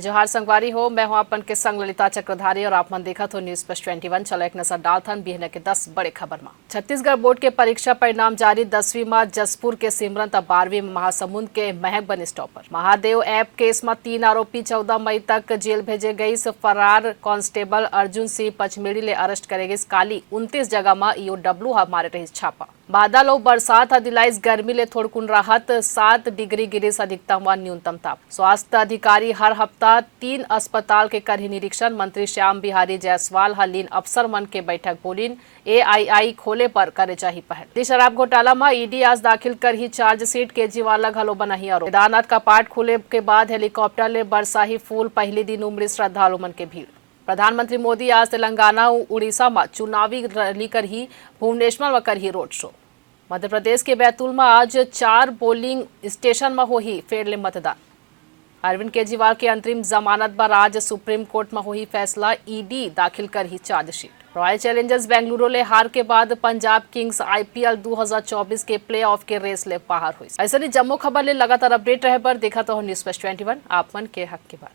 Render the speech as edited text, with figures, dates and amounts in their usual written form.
जोहार संगवारी हो। मैं हूं अपन के संग ललिता चक्रधारी और आप मन देखा तो न्यूज प्लस 21। चलो एक नजर डालथन बिहने के 10 बड़े खबर में। छत्तीसगढ़ बोर्ड के परीक्षा परिणाम जारी। 10वीं में जसपुर के सिमरन तब 12वीं में महासमुंद के महक बने टॉपर। महादेव ऐप केस में 3 आरोपी 14 मई तक जेल भेजे गई। फरार कांस्टेबल अर्जुन सिंह पचमेड़ी ले अरेस्ट करे गई। काली 29 जगह में ईओडब्ल्यू मारे रही छापा। बादल और बरसात दिलाइस गर्मी ले थोड़कुन राहत। 7 डिग्री गिरीश अधिकतम व न्यूनतम ताप। स्वास्थ्य अधिकारी हर हफ्ता 3 अस्पताल के करही निरीक्षण। मंत्री श्याम बिहारी जायसवाल हलीन अफसर मन के बैठक बोलिन। एआईआई खोले पर करे चाहिए पहल। शराब घोटाला में ईडी आज दाखिल करही चार्जशीट। केजरीवाल घलो बनाही आरोप। केदारनाथ का पाट खुले के बाद हेलीकॉप्टर ले बरसाही फूल। पहली दिन उमड़ी श्रद्धालु मन के भीड़। प्रधानमंत्री मोदी आज तेलंगाना और उड़ीसा में चुनावी रैली करही। भुवनेश्वर में करही रोड शो। मध्य प्रदेश के बैतूल में आज 4 पोलिंग स्टेशन में होही फेरले मतदान। अरविंद केजरीवाल के अंतरिम जमानत पर आज सुप्रीम कोर्ट में होही फैसला। ईडी दाखिल करही चार्जशीट। रॉयल चैलेंजर्स बेंगलुरु ले हार के बाद पंजाब किंग्स आईपीएल 2024 के प्लेऑफ के रेस ले बाहर हुई। ऐसे जम्मू खबर ले लगातार अपडेट रहे पर देखा तो न्यूज प्लस 21 आप मन के हक के बाद।